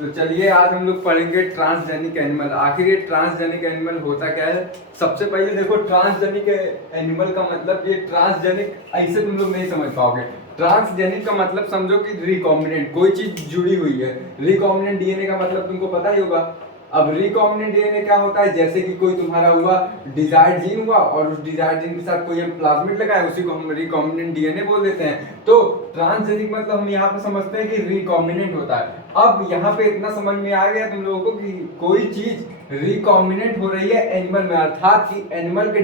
तो चलिए आज हम लोग पढ़ेंगे ट्रांसजेनिक एनिमल। आखिर ये ट्रांसजेनिक एनिमल होता क्या है। सबसे पहले देखो, ट्रांसजेनिक एनिमल का मतलब, ये ट्रांसजेनिक ऐसे तुम लोग नहीं समझ पाओगे। ट्रांसजेनिक का मतलब समझो कि रिकॉम्बिनेंट कोई चीज जुड़ी हुई है। रिकॉम्बिनेंट डीएनए का मतलब तुमको पता ही होगा। अब रिकॉम्बिनेंट डीएनए क्या होता है, जैसे कि कोई तुम्हारा हुआ डिजायर्ड जीन हुआ और उस डिजायर्ड जीन के साथ कोई हम प्लाज्मिड लगाए, उसी को हम रिकॉम्बिनेंट डीएनए बोल देते हैं। तो ट्रांसजेनिक मतलब हम यहाँ पे समझते हैं कि रिकॉम्बिनेंट होता है। अब यहाँ पे इतना समझ में आ गया तुम लोगों को कि कोई चीज रिकॉम्बिनेंट हो रही है एनिमल में, अर्थात कि एनिमल के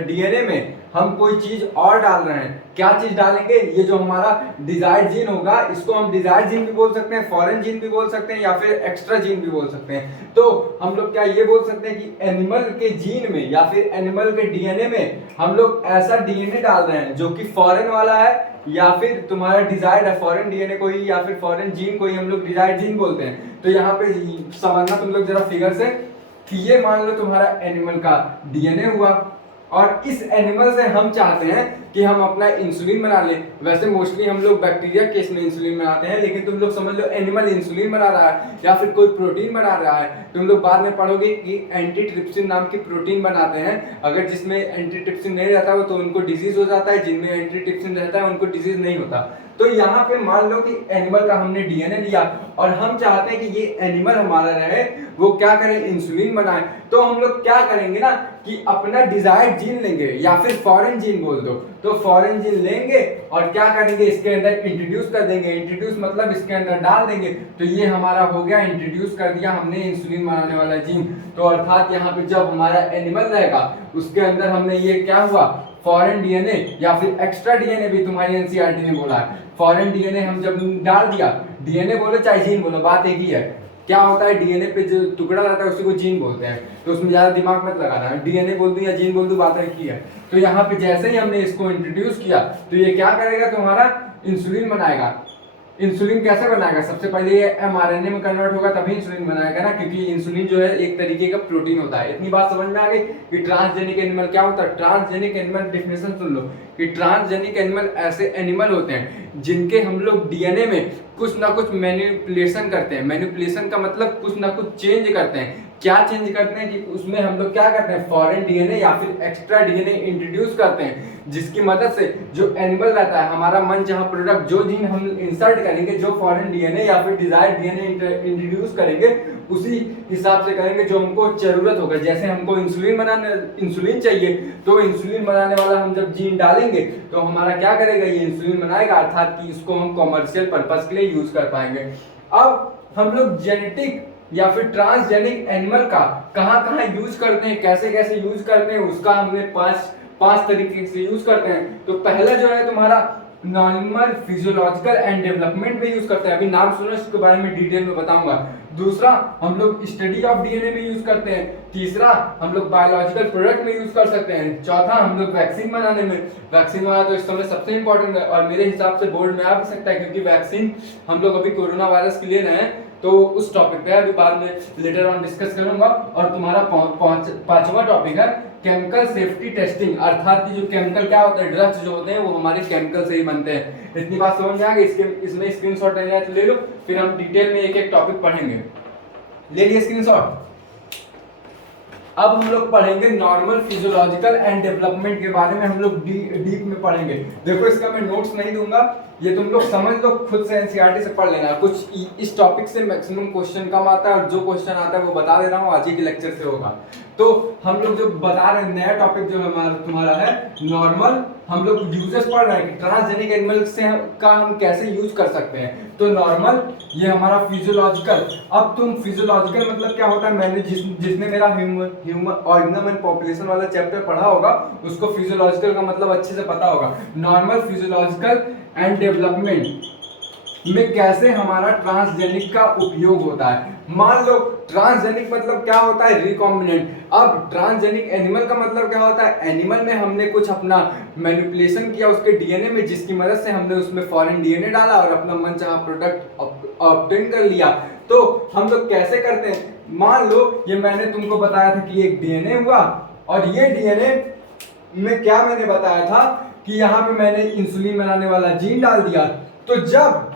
डीएनए में हम कोई चीज और डाल रहे हैं। क्या चीज डालेंगे, ये जो हमारा डिजायर्ड जीन होगा इसको हम डिजायर्ड जीन भी बोल सकते हैं, फॉरेन जीन भी बोल सकते हैं, या फिर एक्स्ट्रा जीन भी बोल सकते हैं। तो हम लोग क्या ये बोल सकते हैं कि एनिमल के जीन में या फिर एनिमल के डीएनए में हम लोग ऐसा डीएनए डाल रहे हैं जो कि फॉरेन वाला है, या फिर तुम्हारा डिजायर्ड है फॉरेन डीएनए को ही, या फिर फॉरेन जीन को ही हम लोग डिजायर्ड जीन बोलते हैं। तो यहाँ पे समझना तुम लोग जरा फिगर से कि ये मान लो तुम्हारा एनिमल का डीएनए हुआ और इस एनिमल से हम चाहते हैं कि हम अपना इंसुलिन बना लें। वैसे मोस्टली हम लोग बैक्टीरिया केस में इंसुलिन बनाते हैं, लेकिन तुम लोग समझ लो एनिमल इंसुलिन बना रहा है या फिर कोई प्रोटीन बना रहा है। तुम लोग बाद में पढ़ोगे कि एंटीट्रिप्सिन नाम की प्रोटीन बनाते हैं। अगर जिसमें एंटीट्रिप्सिन नहीं रहता हो तो उनको डिजीज हो जाता है, जिनमें एंटीट्रिप्सिन रहता है उनको डिजीज नहीं होता। तो यहाँ पे मान लो कि एनिमल का हमने डीएनए लिया और हम चाहते हैं कि ये एनिमल हमारा रहे, वो क्या करे, इंसुलिन बनाए। तो हम लोग क्या करेंगे ना कि अपना डिजायर्ड जीन लेंगे या फिर फॉरेन जीन बोल दो, तो फॉरेन जीन लेंगे और क्या करेंगे, इसके अंदर इंट्रोड्यूस कर देंगे। इंट्रोड्यूस मतलब इसके अंदर डाल देंगे। तो ये हमारा हो गया, इंट्रोड्यूस कर दिया हमने इंसुलिन बनाने वाला जीन। तो अर्थात यहाँ पे जब हमारा एनिमल रहेगा उसके अंदर हमने ये क्या हुआ, फॉरेन डीएनए या फिर एक्स्ट्रा डीएनए भी तुम्हारी एनसीईआरटी ने बोला है। फॉरेन डीएनए हम जब डाल दिया, डीएनए बोलो चाहे जीन बोलो बात एक ही है। क्या होता है, डीएनए पे जो टुकड़ा रहता है उसी को जीन बोलते हैं, तो उसमें ज्यादा दिमाग मत लगाना है। डीएनए बोल दूं या जीन बोल दूं बात एक ही है। तो यहाँ पे जैसे ही हमने इसको इंट्रोड्यूस किया तो ये क्या करेगा, तुम्हारा इंसुलिन बनाएगा। इंसुलिन कैसे बनाएगा, सबसे पहले ये एमआरएनए में कन्वर्ट होगा तभी इंसुलिन बनाएगा ना, क्योंकि इंसुलिन जो है एक तरीके का प्रोटीन होता है। इतनी बात समझ में आ गई कि ट्रांसजेनिक एनिमल क्या होता है। ट्रांसजेनिक एनिमल डेफिनेशन सुन लो कि ट्रांसजेनिक एनिमल ऐसे एनिमल होते हैं जिनके हम लोग डीएनए में कुछ ना कुछ मैनिपुलेशन करते हैं। मैनिपुलेशन का मतलब कुछ ना कुछ चेंज करते हैं। क्या चेंज करते हैं कि उसमें हम लोग क्या करते हैं, फॉरेन डीएनए या फिर एक्स्ट्रा डीएनए इंट्रोड्यूस करते हैं, जिसकी मदद से जो एनिमल रहता है हमारा मन चाहा प्रोडक्ट, जो जीन हम इंसर्ट करेंगे, जो फॉरेन डीएनए या फिर डिजायर्ड डीएनए इंट्रोड्यूस करेंगे, उसी हिसाब से करेंगे जो हमको जरूरत होगा। जैसे हमको इंसुलिन चाहिए, तो इंसुलिन बनाने वाला हम जब जीन डालेंगे तो हमारा क्या करेगा, ये इंसुलिन बनाएगा, अर्थात कि इसको हम कॉमर्शियल पर्पस के लिए यूज कर पाएंगे। अब हम लोग जेनेटिक या फिर ट्रांसजेनिक एनिमल का कहाँ कहाँ यूज करते हैं, कैसे कैसे यूज करते हैं, उसका हमने पांच तरीके से यूज करते हैं। तो पहला जो है तुम्हारा नॉर्मल फिजियोलॉजिकल एंड डेवलपमेंट में यूज करते हैं, अभी नाम सुनो इसके बारे में डिटेल में बताऊंगा। दूसरा हम लोग स्टडी ऑफ डीएनए में यूज करते हैं। तीसरा हम लोग बायोलॉजिकल प्रोडक्ट में यूज कर सकते हैं। चौथा हम लोग वैक्सीन बनाने में। वैक्सीन बनाना तो इस समय सबसे इंपॉर्टेंट है और मेरे हिसाब से बोर्ड में आ भी सकता है, क्योंकि वैक्सीन हम लोग अभी कोरोना वायरस के ले रहे हैं। तो उस टॉपिक पे अभी बाद में लेटर ऑन डिस्कस करूंगा। और तुम्हारा पांचवा टॉपिक है केमिकल सेफ्टी टेस्टिंग, अर्थात कि जो केमिकल क्या होता है, ड्रग्स जो होते हैं वो हमारे केमिकल से ही बनते हैं। इतनी बात समझ में आ गई। इसमें स्क्रीनशॉट लेना है तो ले लो, फिर हम डिटेल में एक एक टॉपिक पढ़ेंगे। ले लिए स्क्रीनशॉट। अब हम लोग पढ़ेंगे नॉर्मल फिजियोलॉजिकल एंड डेवलपमेंट के बारे में, हम लोग डीप में पढ़ेंगे। देखो इसका मैं नोट्स नहीं दूंगा, ये तुम लोग समझ लो, खुद से एनसीईआरटी से पढ़ लेना। कुछ इस टॉपिक से मैक्सिमम क्वेश्चन कम आता है और जो क्वेश्चन आता है वो बता दे रहा हूँ, आज ही के लेक्चर से होगा। तो हम लोग जो बता रहे हैं नया टॉपिक जो तुम्हारा है नॉर्मल, हम लोग यूजेस पढ़ रहे हैं कि ट्रांसजेनिक एनिमल से का हम कैसे यूज कर सकते हैं। तो नॉर्मल ये हमारा फिजियोलॉजिकल। अब तुम फिजियोलॉजिकल मतलब क्या होता है, मैंने जिसने मेरा ह्यूमन ऑर्गेनिज्म एंड पॉपुलेशन वाला चैप्टर पढ़ा होगा उसको फिजियोलॉजिकल का मतलब अच्छे से पता होगा। नॉर्मल फिजियोलॉजिकल एंड डेवलपमेंट में कैसे हमारा ट्रांसजेनिक का उपयोग होता है। मान लो ट्रांसजेनिक मतलब क्या होता है, रिकॉम्बिनेंट। अब ट्रांसजेनिक एनिमल का मतलब क्या होता है, एनिमल में हमने कुछ अपना मैनिपुलेशन किया उसके डीएनए में, जिसकी मदद से हमने उसमें फॉरेन डीएनए डाला और अपना मनचाहा प्रोडक्ट ऑब्टेन कर लिया। तो हम लोग कैसे करते हैं, मान लो ये मैंने तुमको बताया था कि एक डीएनए हुआ और ये डीएनए में क्या मैंने बताया था कि यहाँ पे मैंने इंसुलिन बनाने वाला जीन डाल दिया। तो जब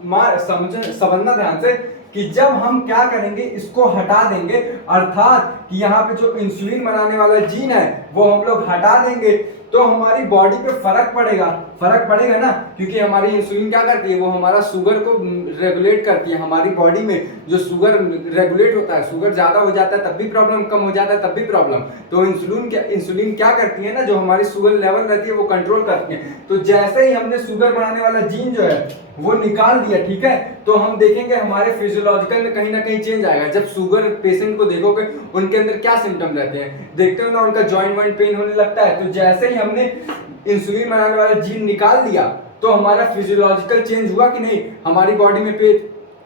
समझना ध्यान से कि जब हम क्या करेंगे, इसको हटा देंगे, अर्थात कि यहाँ पे जो इंसुलिन बनाने वाला जीन है वो हम लोग हटा देंगे, तो हमारी बॉडी पे फर्क पड़ेगा ना, क्योंकि हमारी इंसुलिन क्या करती है, वो हमारा शुगर को रेगुलेट करती है। हमारी बॉडी में जो शुगर रेगुलेट होता है, शुगर ज्यादा हो जाता है तब भी प्रॉब्लम, कम हो जाता है तब भी प्रॉब्लम, तो इंसुलिन क्या करती है ना, जो हमारी शुगर लेवल रहती है वो कंट्रोल करती है। तो जैसे ही हमने शुगर बनाने वाला जीन जो है वो निकाल दिया, ठीक है, तो हम देखेंगे हमारे फिजियोलॉजिकल में कहीं ना कहीं चेंज आएगा। जब शुगर पेशेंट को देखोगे उनके अंदर क्या सिम्टम रहते हैं, देखते हो ना, उनका जॉइंट वॉइंट पेन होने लगता है। तो जैसे ही हमने इंसुलिन बनाने वाला जीन निकाल दिया तो हमारा फिजियोलॉजिकल चेंज हुआ कि नहीं, हमारी बॉडी में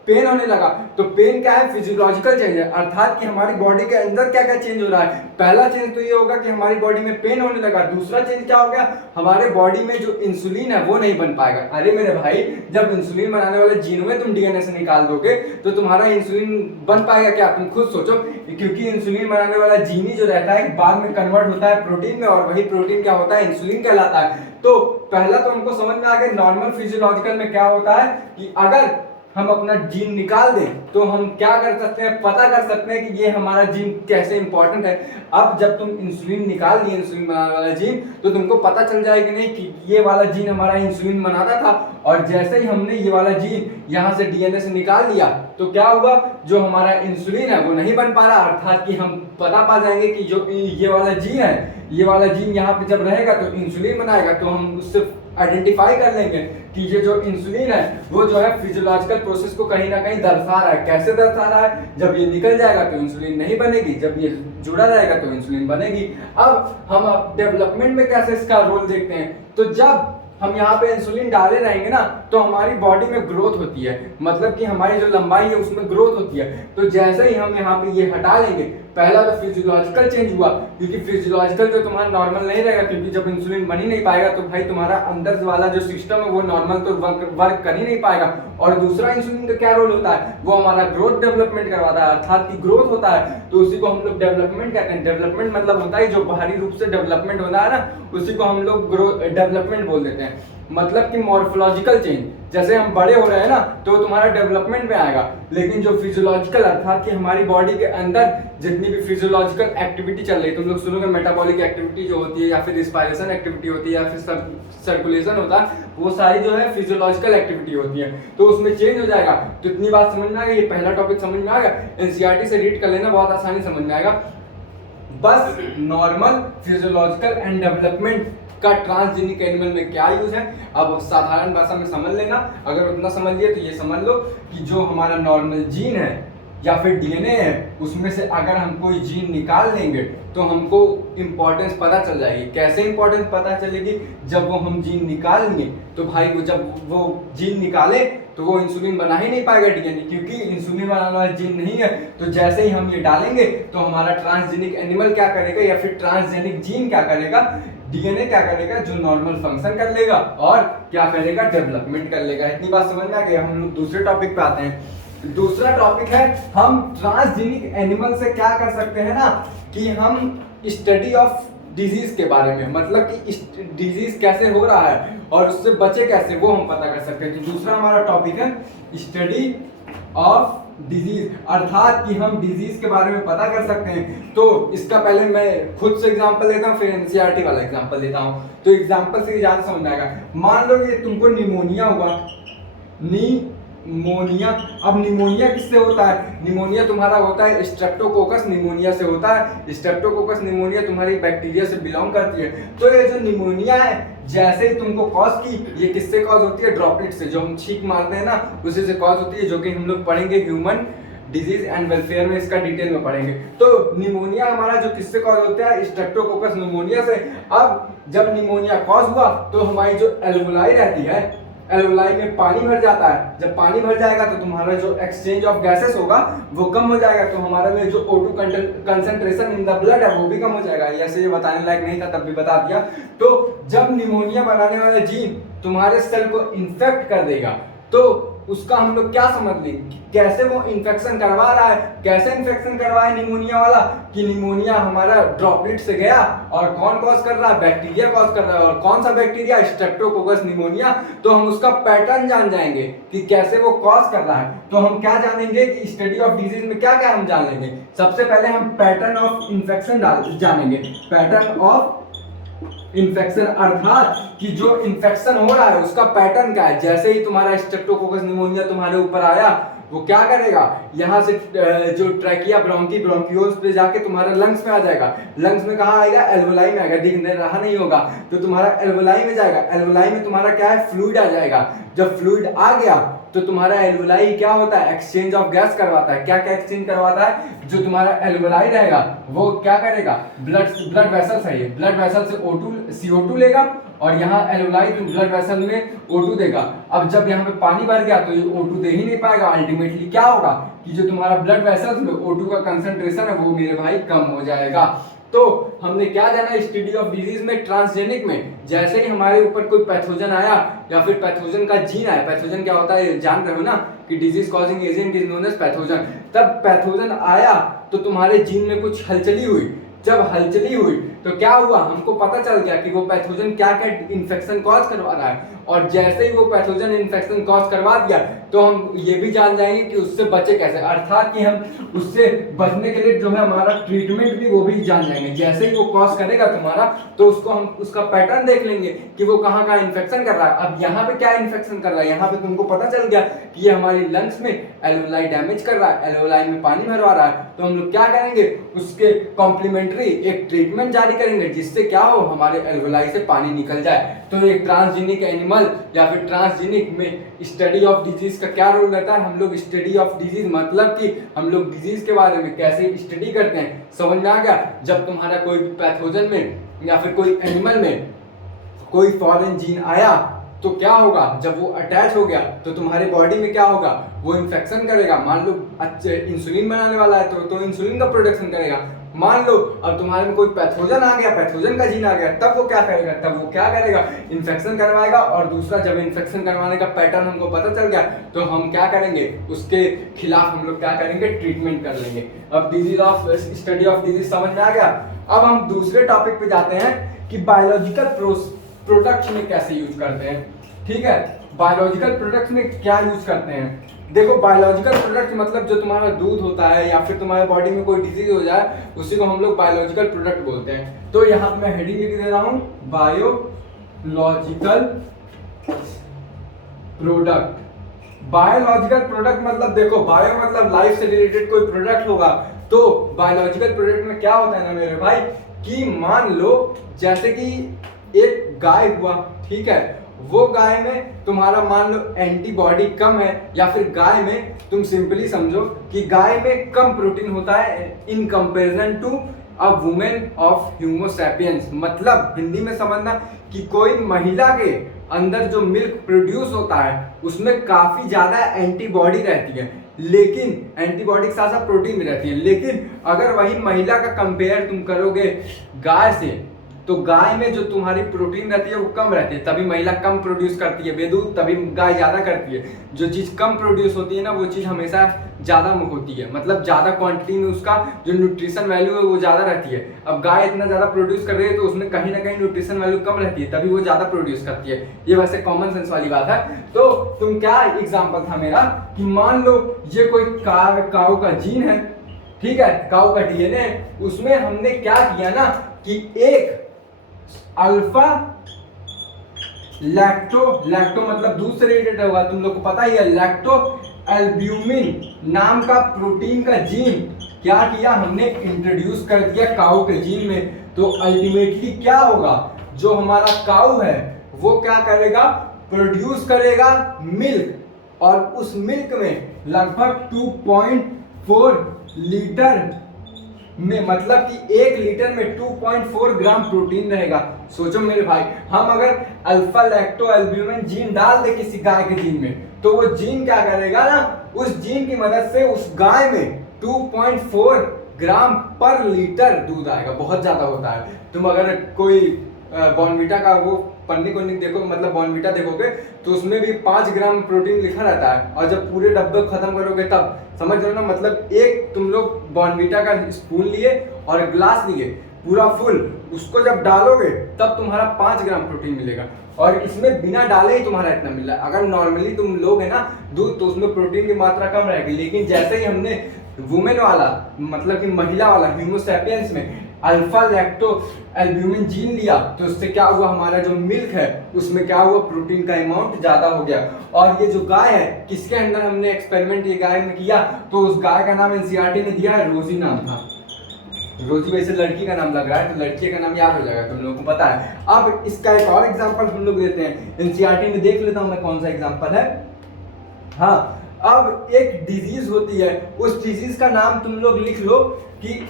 पेन होने लगा। तो पेन क्या है, फिजियोलॉजिकल चेंज है, अर्थात कि हमारी बॉडी के अंदर क्या क्या चेंज हो रहा है। पहला चेंज तो ये होगा कि हमारी बॉडी में पेन होने लगा। दूसरा चेंज क्या हो गया, हमारे बॉडी में जो इंसुलिन है वो नहीं बन पाएगा। अरे मेरे भाई, जब इंसुलिन बनाने वाले जीन में तुम डीएनए से निकाल दोगे तो तुम्हारा इंसुलिन बन पाएगा क्या, तुम खुद सोचो। क्योंकि इंसुलिन बनाने वाला जीन ही जो रहता है बाद में कन्वर्ट होता है प्रोटीन में, और वही प्रोटीन क्या होता है, इंसुलिन कहलाता है। तो पहला तो हमको समझ में आ गया नॉर्मल फिजियोलॉजिकल में क्या होता है कि अगर हम अपना जीन निकाल दें तो हम क्या कर सकते हैं, पता कर सकते हैं कि ये हमारा जीन कैसे इंपॉर्टेंट है। अब जब तुम इंसुलिन निकाल दिए, इंसुलिन बनाने वाला जीन, तो तुमको पता चल जाएगा नहीं कि ये वाला जीन हमारा इंसुलिन बनाता था, और जैसे ही हमने ये वाला जीन यहाँ से डीएनए से निकाल दिया तो क्या हुआ, जो हमारा इंसुलिन है वो नहीं बन पा रहा, अर्थात कि हम पता पा जाएंगे कि जो ये वाला जीन है, ये वाला जीन यहाँ पे जब रहेगा तो इंसुलिन बनाएगा, तो हम उससे आइडेंटिफाई कर लेंगे कि ये जो इंसुलिन है वो जो है फिजियोलॉजिकल प्रोसेस को कहीं ना कहीं दर्शा रहा है। कैसे दर्शा रहा है, जब ये निकल जाएगा तो इंसुलिन नहीं बनेगी, जब ये जुड़ा रहेगा तो इंसुलिन बनेगी। अब हम डेवलपमेंट में कैसे इसका रोल देखते हैं, तो जब हम यहाँ पे इंसुलिन डाले रहेंगे ना तो हमारी बॉडी में ग्रोथ होती है, मतलब कि हमारी जो लंबाई है उसमें ग्रोथ होती है। तो जैसे ही हम यहाँ पे ये हटा लेंगे, पहला तो फिजियोलॉजिकल चेंज हुआ, क्योंकि फिजियोलॉजिकल जो तुम्हारा नॉर्मल नहीं रहेगा, क्योंकि जब इंसुलिन बन ही नहीं पाएगा तो भाई तुम्हारा अंदर वाला जो सिस्टम है वो नॉर्मल तो वर्क कर ही नहीं पाएगा। और दूसरा इंसुलिन का क्या रोल होता है, वो हमारा ग्रोथ डेवलपमेंट करवाता है, अर्थात की ग्रोथ होता है, तो उसी को हम लोग डेवलपमेंट कहते हैं। डेवलपमेंट मतलब होता है जो बाहरी रूप से डेवलपमेंट होता है ना, उसी को हम लोग ग्रोथ डेवलपमेंट बोल देते हैं। मतलब कि मॉर्फोलॉजिकल चेंज, जैसे हम बड़े हो रहे हैं ना तो तुम्हारा डेवलपमेंट में आएगा, लेकिन जो फिजियोलॉजिकल अर्थात कि हमारी बॉडी के अंदर जितनी भी फिजियोलॉजिकल एक्टिविटी चल रही है, तुम लोग सुनोगे मेटाबॉलिक एक्टिविटी जो होती है, या फिर रिस्पायरेशन एक्टिविटी होती है, या फिर सर्कुलेशन होता है, वो सारी जो है फिजियोलॉजिकल एक्टिविटी होती है, तो उसमें चेंज हो जाएगा। तो इतनी बात समझ में आ गई, ये पहला टॉपिक समझ में आ गया, एनसीईआरटी से रीड कर लेना, बहुत आसानी समझ में आएगा। बस नॉर्मल, फिजियोलॉजिकल एंड डेवलपमेंट का ट्रांसजेनिक एनिमल में क्या यूज है, अब साधारण भाषा में समझ लेना। अगर उतना समझ लिया तो ये समझ लो कि जो हमारा नॉर्मल जीन है या फिर डीएनए है, उसमें से अगर हम कोई जीन निकाल लेंगे तो हमको इंपॉर्टेंस पता चल जाएगी। कैसे इंपॉर्टेंस पता चलेगी, जब वो हम जीन निकाल लेंगे तो भाई वो जब वो जीन निकाले तो वो इंसुलिन बना ही नहीं पाएगा डीएनए, क्योंकि इंसुलिन बनाने वाला जीन नहीं है। तो जैसे ही हम ये डालेंगे तो हमारा ट्रांसजेनिक एनिमल क्या करेगा, या फिर ट्रांसजेनिक जीन क्या करेगा, डीएनए क्या करेगा, जो नॉर्मल फंक्शन कर लेगा और क्या करेगा, डेवलपमेंट कर लेगा। इतनी बात समझ में आ गई। हम लोग दूसरे टॉपिक पे आते हैं। दूसरा टॉपिक है हम ट्रांसजेनिक एनिमल से क्या कर सकते हैं ना, कि हम स्टडी ऑफ डिजीज के बारे में, मतलब कि डिजीज कैसे हो रहा है और उससे बचे कैसे, वो हम पता कर सकते हैं। तो दूसरा हमारा टॉपिक है स्टडी ऑफ डिजीज, अर्थात कि हम डिजीज के बारे में पता कर सकते हैं। तो इसका पहले मैं खुद से एग्जांपल देता हूँ, फिर एनसीईआरटी वाला एग्जांपल देता हूँ। तो एग्जांपल से ज्यादा समझ में आएगा। मान लो ये तुमको निमोनिया हुआ, निमोनिया। अब निमोनिया किससे होता है, निमोनिया तुम्हारा होता है स्ट्रेप्टोकोकस निमोनिया से होता है। स्ट्रेप्टोकोकस निमोनिया तुम्हारी बैक्टीरिया से बिलोंग करती है। तो ये जो निमोनिया है, जैसे ही तुमको कॉज की, ये किससे कॉज होती है, ड्रॉपलेट से, जो हम छींक मारते हैं ना उसी से कॉज होती है, जो कि हम लोग पढ़ेंगे ह्यूमन डिजीज एंड वेलफेयर में, इसका डिटेल में पढ़ेंगे। तो निमोनिया हमारा जो किससे कॉज होता है, स्ट्रेप्टोकोकस निमोनिया से। अब जब निमोनिया कॉज हुआ तो हमारी जो एल्वुलाई रहती है, एल्वुलाई में पानी भर जाता है। जब पानी भर जाएगा तो तुम्हारा जो एक्सचेंज ऑफ गैसेस होगा वो कम हो जाएगा, तो हमारे में जो O2 concentration in the blood है वो भी कम हो जाएगा। ऐसे ये बताने लायक नहीं था तब भी बता दिया। तो जब निमोनिया बनाने वाला जीन तुम्हारे सेल को इन्फेक्ट कर देगा तो उसका हम लोग क्या समझ लेंगे, कैसे वो इन्फेक्शन करवा रहा है, कैसे इन्फेक्शन करवा है निमोनिया वाला, कि निमोनिया हमारा ड्रॉपलेट से गया और कौन कॉज कर रहा है, बैक्टीरिया कॉज कर रहा है, और कौन सा बैक्टीरिया, स्ट्रेप्टोकोकस निमोनिया। तो हम उसका पैटर्न जान जाएंगे कि कैसे वो कॉज कर रहा है। तो हम क्या जानेंगे कि स्टडी ऑफ डिजीज में क्या क्या हम जान लेंगे। सबसे पहले हम पैटर्न ऑफ इन्फेक्शन जानेंगे, पैटर्न ऑफ इन्फेक्शन, अर्थात कि जो इन्फेक्शन हो रहा है उसका पैटर्न क्या है। जैसे ही तुम्हारा स्ट्रेप्टोकोकस निमोनिया तुम्हारे ऊपर आया, वो क्या करेगा, यहाँ से जो ट्रैकिया ब्रोंकी ब्रोंकियोल्स पे जाके तुम्हारा लंग्स में आ जाएगा। लंग्स में कहाँ आएगा, एल्वोलाई में आएगा, दिखने रहा नहीं होगा तो तुम्हारा एल्वोलाई में जाएगा। एल्वोलाई में तुम्हारा क्या है, फ्लूइड आ जाएगा। जब फ्लूइड आ गया तो तुम्हारा एल्वोलाई क्या होता है, एक्सचेंज ऑफ गैस करवाता है। क्या क्या एक्सचेंज करवाता है, जो तुम्हारा एल्वोलाई रहेगा वो क्या करेगा, ब्लड वेसल्स है, ये ब्लड वेसल से CO2 लेगा और यहाँ एल्वोलाई ब्लड वेसल में O2 देगा। अब जब यहाँ पे पानी भर गया तो ये O2 दे ही नहीं पाएगा। अल्टीमेटली क्या होगा कि जो तुम्हारा ब्लड वेसल्स में O2 का कंसंट्रेशन है वो मेरे भाई कम हो जाएगा। तो हमने क्या जाना स्टडी ऑफ डिजीज में, ट्रांसजेनिक में, जैसे ही हमारे ऊपर कोई पैथोजन आया या फिर पैथोजन का जीन आया। पैथोजन क्या होता है जान रहे हो ना, कि disease causing agent is known as pathogen. तब पैथोजन आया तो तुम्हारे जीन में कुछ हलचली हुई। जब हलचली हुई तो क्या हुआ, हमको पता चल गया कि वो पैथोजन क्या क्या इन्फेक्शन कॉज करवा रहा है। और जैसे ही वो पैथोजन इन्फेक्शन कॉज करवा दिया तो हम ये भी जान जाएंगे कि उससे बचे कैसे, अर्थात कि हम उससे बचने के लिए जो है हमारा ट्रीटमेंट भी वो भी जान जाएंगे। जैसे ही वो कॉज करेगा तुम्हारा तो उसको हम उसका पैटर्न देख लेंगे कि वो कहाँ कहाँ इन्फेक्शन कर रहा है। अब यहाँ पे क्या इन्फेक्शन कर रहा है, यहाँ पे तुमको पता चल गया कि ये हमारी लंग्स में एल्वोलाई डैमेज कर रहा है, एल्वोलाई में पानी भरवा रहा है। तो हम लोग क्या करेंगे, उसके कॉम्प्लीमेंट्री एक ट्रीटमेंट जारी करेंगे जिससे क्या हो, हमारे एल्वोलाई से पानी निकल जाए। तो एक ट्रांसजेनिक एनिमल या फिर ट्रांसजेनिक में स्टडी ऑफ डिजीज का क्या रोल रहता है। हम लोग स्टडी ऑफ डिजीज मतलब कि हम लोग डिजीज के बारे में कैसे स्टडी करते हैं, समझ में आ गया। जब तुम्हारा कोई पैथोजन में या फिर कोई एनिमल में कोई फॉरेन जीन आया तो क्या होगा, जब वो अटैच हो गया तो तुम्हारे बॉडी में क्या होगा, वो इन्फेक्शन करेगा। मान लो अच्छे इंसुलिन बनाने वाला है तो इंसुलिन का प्रोडक्शन करेगा। मान लो अब तुम्हारे में कोई पैथोजन आ गया, पैथोजन का जीन आ गया, तब वो क्या करेगा, तब वो क्या करेगा, इन्फेक्शन करवाएगा। और दूसरा, जब इन्फेक्शन करवाने का पैटर्न हमको पता चल गया तो हम क्या करेंगे, उसके खिलाफ हम लोग क्या करेंगे, ट्रीटमेंट कर लेंगे। अब disease of study of disease समझ में आ गया। अब हम दूसरे टॉपिक पे जाते हैं कि बायोलॉजिकल प्रोडक्ट्स में कैसे यूज करते हैं। ठीक है, बायोलॉजिकल प्रोडक्ट्स में क्या यूज करते हैं। देखो, बायोलॉजिकल प्रोडक्ट मतलब जो तुम्हारा दूध होता है या फिर तुम्हारे बॉडी में कोई डिजीज हो जाए उसी को हम लोग बायोलॉजिकल प्रोडक्ट बोलते हैं। तो यहाँ पे मैं हेडिंग लिख दे रहा हूँ, बायोलॉजिकल प्रोडक्ट। बायोलॉजिकल प्रोडक्ट मतलब देखो, बायो मतलब लाइफ से रिलेटेड कोई प्रोडक्ट होगा। तो बायोलॉजिकल प्रोडक्ट में क्या होता है ना मेरे भाई, कि मान लो जैसे कि एक गाय हुआ, ठीक है, वो गाय में तुम्हारा मान लो एंटीबॉडी कम है, या फिर गाय में तुम सिंपली समझो कि गाय में कम प्रोटीन होता है in comparison to a women of homo sapiens. मतलब हिंदी में समझना कि कोई महिला के अंदर जो मिल्क प्रोड्यूस होता है उसमें काफी ज्यादा एंटीबॉडी रहती है, लेकिन एंटीबॉडी के साथ साथ प्रोटीन भी रहती है। लेकिन अगर वही महिला का कंपेयर तुम करोगे गाय से, तो गाय में जो तुम्हारी प्रोटीन रहती है वो कम रहती है, तभी महिला कम प्रोड्यूस करती है दूध, तभी गाय ज्यादा करती है। जो चीज कम प्रोड्यूस होती है ना वो चीज हमेशा ज्यादा होती है, मतलब ज्यादा क्वांटिटी में उसका जो न्यूट्रिशन वैल्यू है वो ज्यादा रहती है। अब गाय इतना ज्यादा प्रोड्यूस कर रही है तो उसमें कहीं ना कहीं न्यूट्रिशन वैल्यू कम रहती है, तभी वो ज्यादा प्रोड्यूस करती है। ये वैसे कॉमन सेंस वाली बात है। तो तुम क्या एग्जाम्पल था मेरा कि मान लो ये कोई काऊ का जीन है, ठीक है, काऊ का डीएनए, उसमें हमने क्या किया ना कि एक अल्फा लैक्टो मतलब दूध से रिलेटेड होगा, तुम लोग को पता ही है, लैक्टो एल्ब्यूमिन नाम का प्रोटीन का जीन क्या किया हमने, इंट्रोड्यूस कर दिया काऊ के जीन में। तो अल्टीमेटली क्या होगा, जो हमारा काऊ है वो क्या करेगा, प्रोड्यूस करेगा मिल्क, और उस मिल्क में लगभग 2.4 लीटर में, मतलब कि 1 लीटर में 2.4 ग्राम प्रोटीन रहेगा। सोचो मेरे भाई, हम अगर अल्फा लैक्टो एल्ब्यूमिन जीन डाल दे किसी गाय के जीन में, तो वो जीन क्या करेगा ना, उस जीन की मदद से उस गाय में 2.4 ग्राम पर लीटर दूध आएगा। बहुत ज्यादा होता है। तुम अगर कोई बॉर्नविटा का वो पन्नी को नहीं देखो, मतलब बॉर्नवीटा देखोगे तो उसमें भी 5 ग्राम प्रोटीन लिखा रहता है, और जब पूरे डब्बे खत्म करोगे तब समझ रहे हो ना, मतलब एक तुम लोग बॉर्नवीटा का स्पून लिए और ग्लास लिए पूरा फुल, उसको जब डालोगे तब तुम्हारा 5 ग्राम प्रोटीन मिलेगा, और इसमें बिना डाले ही तुम्हारा इतना मिल रहा है। अगर नॉर्मली तुम लोग है ना दूध तो उसमें प्रोटीन की मात्रा कम रहेगी, लेकिन जैसे ही हमने वुमेन वाला मतलब कि महिला वाला ह्यूमोसैपियंस में अल्फा लैक्टो एल्ब्यूमिन जीन लिया तो उससे क्या हुआ, हमारा जो मिल्क है उसमें क्या हुआ, प्रोटीन का अमाउंट ज्यादा हो गया। और ये जो गाय है, किसके अंदर हमने एक्सपेरिमेंट ये गाय में किया, तो उस गाय का नाम एनसीईआरटी ने दिया है, रोजी नाम था। रोजी वैसे लड़की का नाम लग रहा है, तो लड़की का नाम याद हो जाएगा, तुम लोगों को पता है। अब इसका एक और एग्जांपल हम लोग देते हैं, एनसीईआरटी में देख लेता हूं मैं कौन सा एग्जांपल है। हाँ, अब एक डिजीज होती है, उस डिजीज का नाम तुम लोग लिख लो कि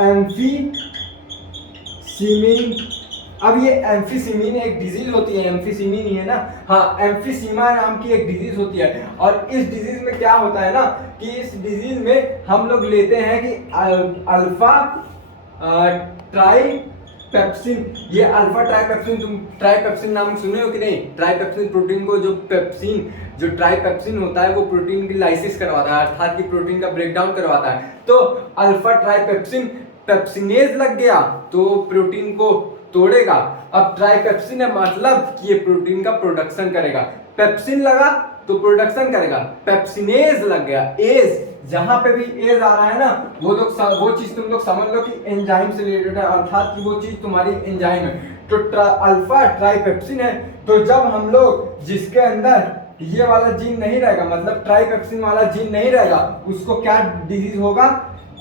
एम्फीसीमिन। अब ये एम्फीसीमिन एक डिजीज होती है, एम्फीसीमिन ही है ना, हाँ, एम्फीसीमा नाम की एक डिजीज होती है। और इस डिजीज में क्या होता है ना कि इस डिजीज में हम लोग लेते हैं कि अल्फा ट्राइपेप्सिन, ये अल्फा ट्राइपेप्सिन, तुम ट्राइपेप्सिन नाम सुने हो कि नहीं? ट्राइपेप्सिन प्रोटीन को जो पेप्सिन, जो ट्राइपेप्सिन होता है वो प्रोटीन की लाइसिस करवाता है, अर्थात कि प्रोटीन का ब्रेकडाउन करवाता है। तो अल्फा ट्राइपेप्सिन पेप्सिनेज लग गया तो प्रोटीन को तोड़ेगा। अब ट्राइपेप्सिन है मतलब कि ये प्रोटीन का प्रोडक्शन करेगा, पेप्सिन लगा तो प्रोडक्शन करेगा, पेप्सिनेज लग गया, एज, जहां पे भी एज आ रहा है ना वो चीज तुम लोग समझ लो कि एंजाइम से रिलेटेड है, अर्थात कि वो चीज तुम्हारी एंजाइम है। तो अल्फा ट्राइपेप्सिन है, तो जब हम लोग जिसके अंदर ये वाला जीन नहीं रहेगा, मतलब ट्राइपेप्सिन वाला जीन नहीं रहेगा, उसको क्या डिजीज होगा,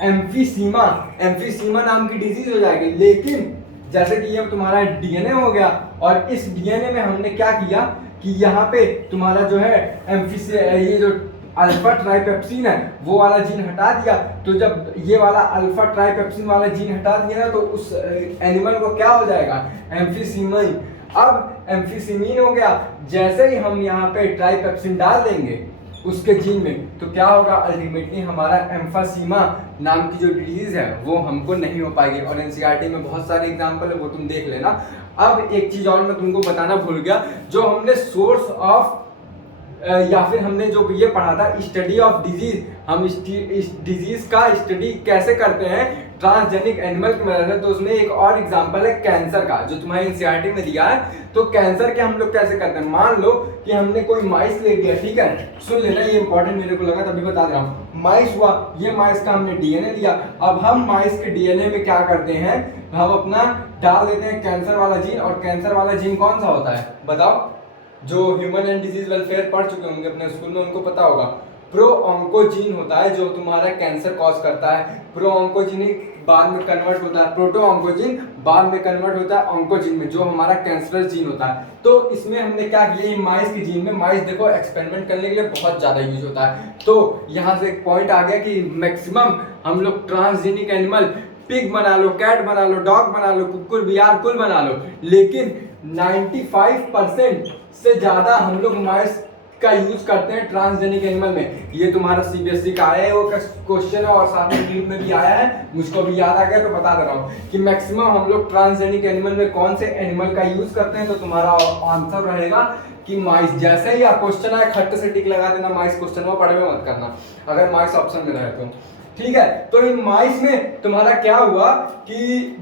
एम्फीसीमा, एम्फीसीमा नाम की डिजीज हो जाएगी। लेकिन जैसे कि ये तुम्हारा डीएनए हो गया, और इस डीएनए में हमने क्या किया कि यहाँ पे तुम्हारा जो है ये जो अल्फा ट्राइपेप्सिन है वो वाला जीन हटा दिया। तो जब ये वाला अल्फा ट्राइपेप्सिन वाला जीन हटा दिया ना तो उस एनिमल को क्या हो जाएगा, एम्फीसीमिन। अब एम्फीसीमिन हो गया, जैसे ही हम यहाँ पे ट्राइपेप्सिन डाल देंगे उसके जीन में तो क्या होगा, अल्टीमेटली हमारा एम्फीसीमा नाम की जो डिजीज है वो हमको नहीं हो पाएगी। और एनसीईआरटी में बहुत सारे एग्जांपल है, वो तुम देख लेना। अब एक चीज और मैं तुमको बताना भूल गया, जो हमने सोर्स ऑफ या फिर हमने जो ये पढ़ा था स्टडी ऑफ डिजीज, हम इस डिजीज का स्टडी कैसे करते हैं ट्रांसजेनिक एनिमल की मदद से, तो उसमें एक और एग्जांपल है कैंसर का जो तुम्हारे एनसीईआरटी में दिया है। तो कैंसर के हम लोग कैसे करते हैं, मान लो कि हमने कोई माइस ले लिया, ठीक है, सुन लेना, ये इंपॉर्टेंट मेरे को लगा तभी बता रहा हूँ। माइस हुआ, ये माइस का हमने डीएनए लिया, अब हम माइस के डीएनए में क्या करते हैं, हम अपना डाल देते हैं कैंसर वाला जीन। और कैंसर वाला जीन कौन सा होता है बताओ, जो ह्यूमन एंड डिजीज वेलफेयर पढ़ चुके होंगे अपने स्कूल में उनको पता होगा, प्रो ऑन्कोजीन होता है जो तुम्हारा कैंसर कॉज करता है। प्रो ऑन्कोजीनिक बाद में कन्वर्ट होता है, प्रोटो ऑन्कोजीन बाद में कन्वर्ट होता है ऑन्कोजीन में, जो हमारा कैंसरस जीन होता है। तो इसमें हमने क्या किया, माइस के जीन में, माइस देखो एक्सपेरिमेंट करने के लिए बहुत ज्यादा यूज होता है। तो यहाँ से एक पॉइंट आ गया कि मैक्सिमम हम लोग ट्रांसजेनिक एनिमल, पिग बना लो, कैट बना लो, डॉग बना लो, कुकुर बिहार कुल बना लो, लेकिन 95% से ज्यादा हम लोग माइस का यूज करते हैं ट्रांसजेनिक एनिमल में। ये तुम्हारा सीबीएसई का आया है वो क्वेश्चन है, और साथ में नीट में भी आया है, मुझको भी याद आ गया तो बता दे रहा हूँ कि मैक्सिमम हम लोग ट्रांसजेनिक एनिमल में कौन से एनिमल का यूज करते हैं। तो तुम्हारा आंसर रहेगा कि माइस। जैसे ही आप क्वेश्चन आए खट्ट से टिक लगा देना, माइस क्वेश्चन में पढ़ में मत करना अगर माइस ऑप्शन में रहे तो, ठीक है। तो इन माइस में तुम्हारा क्या हुआ कि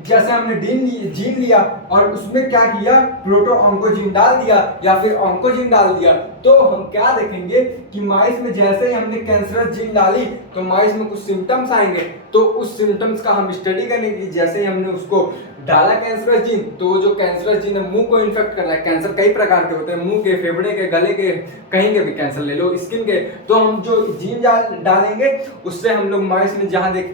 जैसे हमने जीन लिया और उसमें क्या किया, प्रोटो ऑन्कोजीन डाल दिया या फिर ऑन्कोजीन डाल दिया, तो हम क्या देखेंगे कि माइस में जैसे ही हमने कैंसरस जीन डाली तो माइस में कुछ सिम्टम्स आएंगे। तो उस सिम्टम्स का हम स्टडी करेंगे। जैसे ही हमने उसको डाला कैंसरस जीन, तो जो कैंसरस जीन है मुंह को इन्फेक्ट कर रहा है। कैंसर कई प्रकार के होते हैं, मुंह के, फेफड़े के, गले के, कहीं के भी कैंसर ले लो, स्किन के। तो हम जो जीन डालेंगे उससे हम लोग माइस में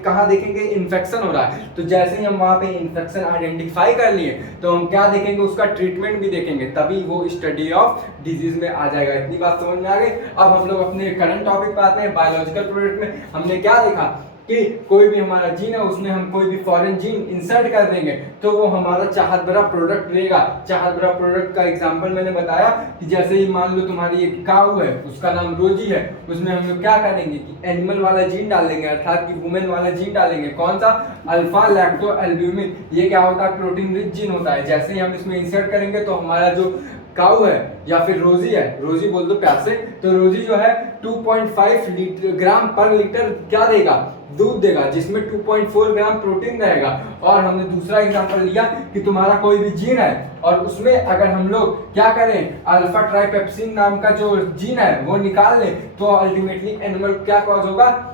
कहाँ देखेंगे इन्फेक्शन हो रहा है। तो जैसे ही हम वहाँ पे इन्फेक्शन आइडेंटिफाई कर लिए तो हम क्या देखेंगे, उसका ट्रीटमेंट भी देखेंगे, तभी वो स्टडी ऑफ डिजीज में आ जाएगा। इतनी बात समझ में आ गई। अब हम लोग अपने करंट टॉपिक पे आते हैं। बायोलॉजिकल प्रोडक्ट में हमने क्या देखा कि कोई भी हमारा जीन है उसमें हम कोई भी फॉरेन जीन इंसर्ट कर देंगे तो वो हमारा चाहत भरा प्रोडक्ट रहेगा। चाहत भरा प्रोडक्ट का एग्जांपल मैंने बताया कि जैसे ही मान लो तुम्हारी एक काऊ है, उसका नाम रोजी है, उसमें हम लोग क्या करेंगे कि एनिमल वाला जीन डालेंगे, अर्थात कि वुमेन वाला जीन डालेंगे। कौन सा? Alpha lacto albumin. ये क्या होता है? प्रोटीन रिच जीन होता है। जैसे ही हम इसमें इंसर्ट करेंगे तो हमारा जो काऊ है या फिर रोजी है, रोजी बोल दो प्यार से, तो रोजी जो है 2.5 ग्राम पर लीटर क्या देगा? दूध देगा, जिसमें 2.4 ग्राम प्रोटीन रहेगा। और हमने दूसरा एग्जांपल लिया कि तुम्हारा कोई भी जीन है और उसमें अगर हम लोग क्या करें, अल्फा ट्राइपेप्सिन नाम का जो जीन है वो निकाल लें तो अल्टीमेटली एनिमल क्या कॉज होगा?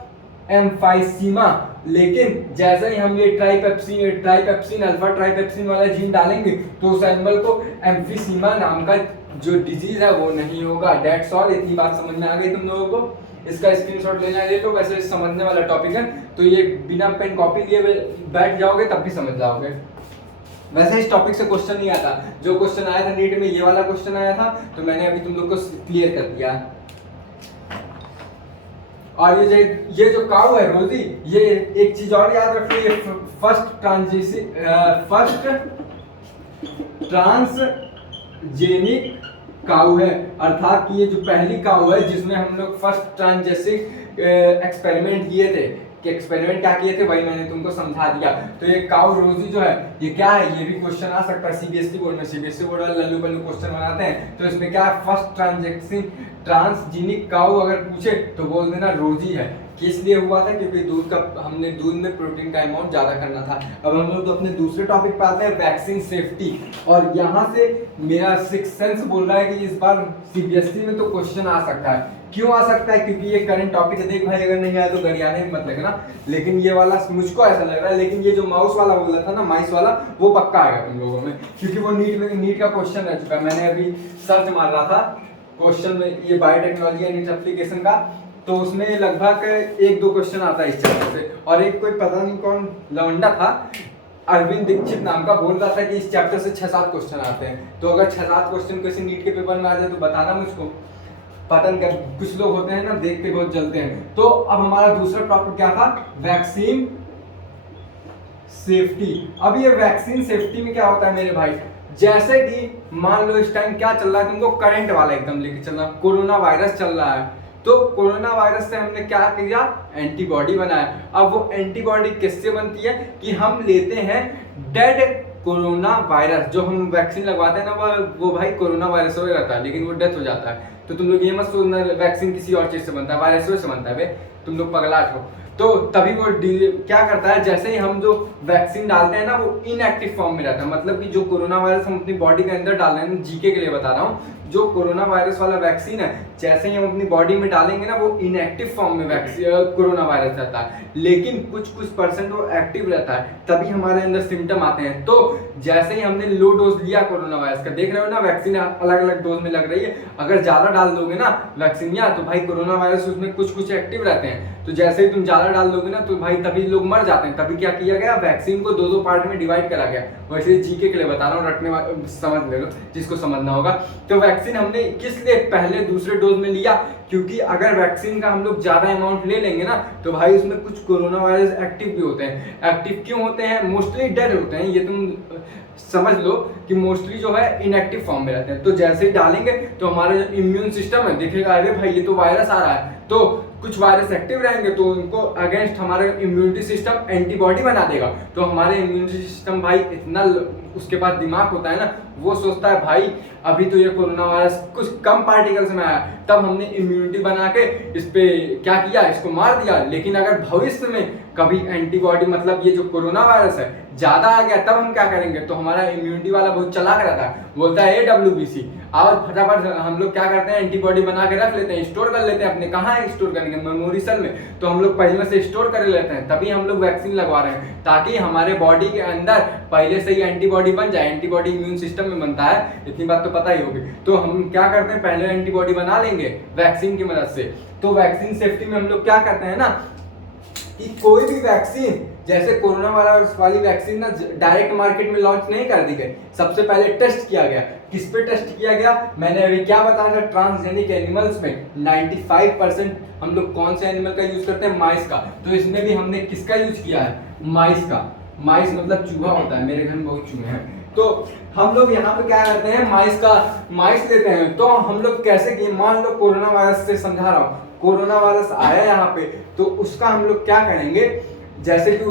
एम्फाइसीमा। लेकिन जैसे ही हम ये ट्राइपेप्सिन अल्फा ट्राइपेप्सिन वाला जीन डालेंगे तो उस एनिमल को एम्फीसीमा नाम का जो डिजीज है वो नहीं होगा। That's all. इतनी बात समझ में आ गई तुम लोगों को? इसका स्क्रीनशॉट लेना है तो वैसे समझने वाला टॉपिक है, तो ये बिना पेन कॉपी लिए बैठ जाओगे तब भी समझ जाओगे। वैसे इस टॉपिक से क्वेश्चन नहीं आता, जो क्वेश्चन आया था नीट में ये वाला क्वेश्चन आया था, तो मैंने अभी तुम लोग को क्लियर कर दिया। और ये जो काऊ है रोजी, ये एक चीज और याद रखो, ये फर्स्ट ट्रांसजेनिक काऊ है, अर्थात कि ये जो पहली काऊ है जिसमें हम लोग फर्स्ट ट्रांसजेनिक एक्सपेरिमेंट किए थे। कि एक्सपेरिमेंट क्या किए थे वही मैंने तुमको समझा दिया। तो ये काऊ रोजी जो है ये क्या है, ये भी क्वेश्चन आ सकता है सीबीएसई बोर्ड में। सीबीएसई बोर्ड वाले लल्लू पल्लू क्वेश्चन बनाते हैं, तो इसमें क्या है, फर्स्ट ट्रांसजेनिक काऊ अगर पूछे तो बोल देना रोजी है। किस लिए हुआ था? क्योंकि हमने दूध में प्रोटीन का अमाउंट ज्यादा करना था। अब हम लोग तो अपने दूसरे टॉपिक पे आते हैं, वैक्सीन सेफ्टी। और यहाँ से मेरा सिक्स सेंस बोल रहा है कि इस बार सीबीएसई में तो क्वेश्चन आ सकता है। क्यों आ सकता है? क्योंकि ये करंट टॉपिक है। देख भाई, अगर नहीं आया तो गरियाने में मत लगना, लेकिन ये वाला मुझको ऐसा लग रहा है। लेकिन ये जो माउस वाला बोला था ना, माइस वाला, वो पक्का आएगा तुम लोगों में, क्योंकि वो नीट का क्वेश्चन रह चुका है। मैंने अभी सर्च मार रहा था क्वेश्चन में, ये बायोटेक्नोलॉजी एंड इट्स एप्लीकेशन का, तो उसमें लगभग 1-2 क्वेश्चन आता है इस चैप्टर से। और एक कोई पता नहीं कौन लवंडा था, अरविंद दीक्षित नाम का, बोल रहा था कि इस चैप्टर से 6-7 क्वेश्चन आते हैं। तो अगर 6-7 क्वेश्चन किसी नीट के पेपर में आ जाए तो बताना मुझको। पता नहीं, कुछ लोग होते हैं ना, देखते बहुत जलते हैं। तो अब हमारा दूसरा टॉपिक क्या था? Vaccine safety. अब ये वैक्सीन सेफ्टी में क्या होता है मेरे भाई, जैसे कि मान लो इस टाइम क्या चल रहा है, तुमको करंट वाला एकदम लेके चलना, कोरोना वायरस चल रहा है। तो कोरोना वायरस से हमने क्या किया? एंटीबॉडी बनाया। अब वो एंटीबॉडी किससे बनती है कि हम लेते हैं डेड कोरोना वायरस, जो हम वैक्सीन लगवाते हैं ना, वो भाई कोरोना वायरस हो रहता है, लेकिन वो डेथ हो जाता है। तो तुम लोग ये मत सोचना वैक्सीन किसी और चीज से बनता है, वायरस से बनता है बे, तुम लोग पगलाट हो। तो तभी वो क्या करता है, जैसे ही हम जो वैक्सीन डालते हैं ना, वो इनएक्टिव फॉर्म में रहता है। मतलब कि जो कोरोना वायरस हम अपनी बॉडी के अंदर डाल रहे हैं, जीके के लिए बता रहा हूँ, जो कोरोना वायरस वाला वैक्सीन है, जैसे ही हम अपनी बॉडी में डालेंगे ना, वो इनएक्टिव फॉर्म में कोरोना वायरस रहता है, लेकिन कुछ % वो एक्टिव रहता है, तभी हमारे अंदर सिम्टम आते हैं। तो जैसे ही हमने लो डोज लिया कोरोना वायरस का, देख रहे हो ना वैक्सीन अलग अलग डोज में लग रही है, अगर ज्यादा डाल दोगे ना वैक्सीन तो भाई कोरोना वायरस उसमें कुछ एक्टिव रहते हैं। तो जैसे ही तुम ज्यादा डाल दोगे ना, तो भाई तभी लोग मर जाते हैं। तभी क्या किया गया, वैक्सीन को 2-2 पार्ट में डिवाइड करा गया। वैसे जीके के लिए बता रहा हूँ, रटने समझ ले लो जिसको समझना होगा। तो वैक्सीन हमने किस लिए पहले दूसरे डोज में लिया, क्योंकि अगर वैक्सीन का हम लोग ज्यादा अमाउंट ले लेंगे ना, तो भाई उसमें कुछ कोरोना वायरस एक्टिव भी होते हैं। एक्टिव क्यों होते हैं? मोस्टली डेड होते हैं, ये तुम समझ लो कि मोस्टली जो है इनएक्टिव फॉर्म में रहते हैं। तो जैसे ही डालेंगे तो हमारा जो इम्यून सिस्टम है देखेगा, अरे भाई ये तो वायरस आ रहा है, तो कुछ वायरस एक्टिव रहेंगे, तो उनको अगेंस्ट हमारा इम्यूनिटी सिस्टम एंटीबॉडी बना देगा। तो हमारे इम्यूनिटी सिस्टम भाई इतना उसके पास दिमाग होता है ना, वो सोचता है भाई अभी तो ये कोरोना वायरस कुछ कम पार्टिकल्स में आया, तब हमने इम्यूनिटी बना के इस पे क्या किया, इसको मार दिया। लेकिन अगर भविष्य में कभी एंटीबॉडी, मतलब ये जो कोरोना वायरस है ज्यादा आ गया, तब हम क्या करेंगे, तो हमारा इम्यूनिटी वाला बहुत चलाक रहता है, बोलता है AWBC, और फटाफट हम लोग क्या करते हैं, एंटीबॉडी बना के रख लेते हैं, स्टोर कर लेते हैं अपने, कहाँ स्टोर करेंगे, मेमोरी सेल में। तो हम लोग पहले से स्टोर कर लेते हैं, तभी हम लोग वैक्सीन लगवा रहे हैं, ताकि हमारे बॉडी के अंदर पहले से ही एंटीबॉडी बन जाए। एंटीबॉडी इम्यून सिस्टम में बनता है, इतनी बात तो पता ही होगी। तो हम क्या करते हैं, पहले एंटीबॉडी बना लेंगे वैक्सीन की मदद से। तो वैक्सीन सेफ्टी में हम लोग क्या करते हैं ना, कि कोई भी वैक्सीन, जैसे कोरोना वायरस वाली वैक्सीन ना डायरेक्ट मार्केट में लॉन्च नहीं कर दी गई, सबसे पहले टेस्ट किया गया। किस पे टेस्ट किया गया? मैंने अभी क्या बताया था, ट्रांसजेनिक एनिमल्स में 95% हम लोग कौन से एनिमल का यूज करते हैं? माइस का। तो इसमें भी हमने किसका यूज किया है? माइस का। माइस मतलब चूहा होता है, मेरे घर में बहुत चूहे हैं। तो हम लोग यहाँ पे क्या करते हैं, माइस लेते हैं। तो हम लोग कैसे किए, मान लो कोरोना वायरस से समझा रहा हूँ, कोरोना वायरस आया यहाँ पे, तो उसका हम लोग क्या करेंगे, जैसे कि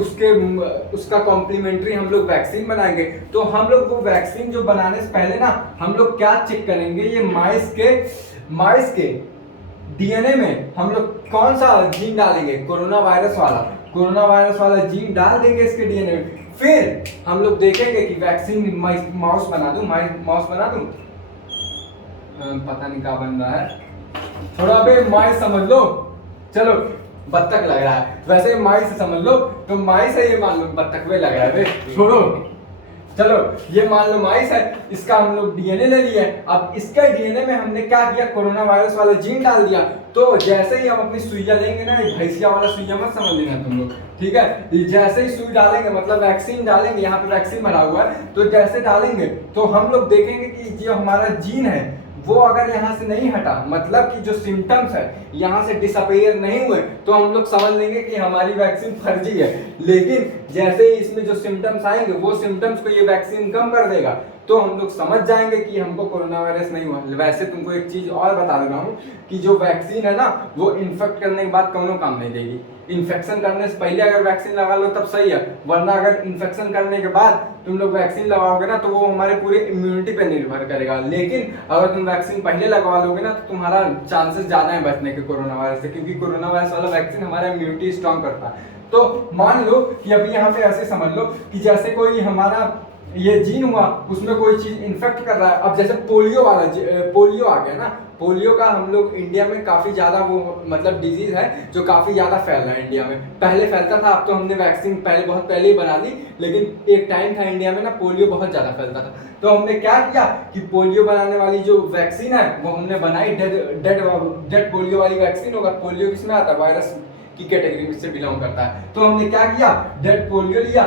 उसका कॉम्प्लीमेंट्री हम लोग वैक्सीन बनाएंगे। तो हम लोग वो वैक्सीन जो बनाने से पहले ना हम लोग क्या चेक करेंगे, ये माइस के डीएनए में हम लोग कौन सा जीन डालेंगे, कोरोना वायरस वाला जीन डाल देंगे इसके डीएनए में। फिर हम लोग देखेंगे कि वैक्सीन माउस बना दूं, पता नहीं क्या बन रहा है, थोड़ा बे माइस समझ लो, चलो बत्तख लग रहा है, वैसे माइस समझ लो, तो माइस है ये, मान लो बत्तख में लग रहा है बे, छोड़ो, चलो ये मान लो माइस है, इसका हम लोग डीएनए ले लिए। अब इसका डीएनए में हमने क्या किया, कोरोना वायरस वाला जीन डाल दिया। तो जैसे ही हम अपनी सुइया लेंगे ना, भैंसिया वाला सुइया मत समझ लेना तुम लोग, ठीक है, जैसे ही सुई डालेंगे मतलब वैक्सीन डालेंगे, यहाँ पे वैक्सीन भरा हुआ है, तो जैसे डालेंगे तो हम लोग देखेंगे कि जो हमारा जीन है वो अगर यहाँ से नहीं हटा, मतलब कि जो सिम्टम्स है यहाँ से डिसअपीयर नहीं हुए, तो हम लोग समझ लेंगे कि हमारी वैक्सीन फर्जी है। लेकिन जैसे ही इसमें जो सिम्टम्स आएंगे वो सिम्टम्स को ये वैक्सीन कम कर देगा, तो हम लोग समझ जाएंगे कि हमको कोरोना वायरस नहीं हुआ। वैसे तुमको एक चीज और बता दे रहा हूँ कि जो वैक्सीन है ना, वो इन्फेक्ट करने के बाद कोनो काम नहीं देगी। इन्फेक्शन करने से पहले अगर वैक्सीन लगा लो तब सही है, वरना अगर इन्फेक्शन करने के बाद तुम लोग वैक्सीन लगाओगे ना, तो वो हमारे पूरे इम्यूनिटी पे निर्भर करेगा। लेकिन अगर तुम वैक्सीन पहले लगवा लोगे ना, तो तुम्हारा चांसेस ज्यादा है बचने के कोरोना वायरस से, क्योंकि कोरोना वायरस वाला वैक्सीन हमारा इम्यूनिटी स्ट्रॉन्ग करता है। तो मान लो कि अभी यहाँ पे ऐसे समझ लो कि जैसे कोई हमारा ये जीन हुआ, उसमें कोई चीज इन्फेक्ट कर रहा है। अब जैसे पोलियो आ गया ना, पोलियो का हम लोग इंडिया में काफी ज्यादा वो मतलब डिजीज है जो काफी ज्यादा फैल रहा है इंडिया में। पहले फैलता था, अब तो हमने वैक्सीन बहुत पहले ही बना ली, लेकिन एक टाइम था इंडिया में ना पोलियो बहुत ज्यादा फैलता था। तो हमने क्या किया कि पोलियो बनाने वाली जो वैक्सीन है वो हमने बनाई, डेड पोलियो वाली वैक्सीन होगा। पोलियो किसमें आता है, वायरस की कैटेगरी से बिलोंग करता है। तो हमने क्या किया, डेड पोलियो लिया,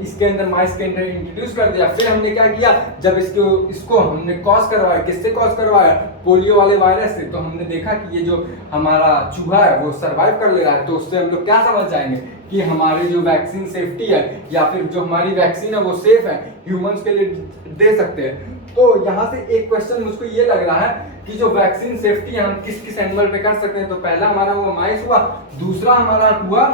इसके अंदर माइस के अंदर इंट्रोड्यूस कर दिया। फिर हमने क्या किया, जब इसको हमने कॉज करवाया, किससे कॉज करवाया, पोलियो वाले वायरस से। तो हमने देखा कि ये जो हमारा चूहा है वो सरवाइव कर ले रहा है। तो उससे हम लोग क्या समझ जाएंगे कि हमारी जो वैक्सीन सेफ्टी है, या फिर जो हमारी वैक्सीन है वो सेफ है, ह्यूमंस के लिए दे सकते हैं। तो यहाँ से एक क्वेश्चन मुझको ये लग रहा है कि जो वैक्सीन सेफ्टी हम किस किस एनिमल पे कर सकते हैं। तो पहला हमारा हुआ माइस हुआ, दूसरा हमारा हुआ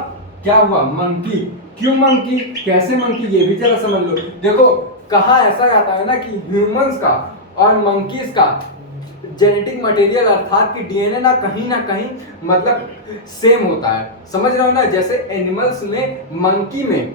क्या हुआ, मंकी। क्यों मंकी, कैसे मंकी, ये भी जरा समझ लो। देखो कहा ऐसा जाता है ना कि ह्यूमंस का और मंकीज का जेनेटिक मटेरियल अर्थात की डीएनए ना कहीं मतलब सेम होता है, समझ रहे हो ना। जैसे एनिमल्स में, मंकी में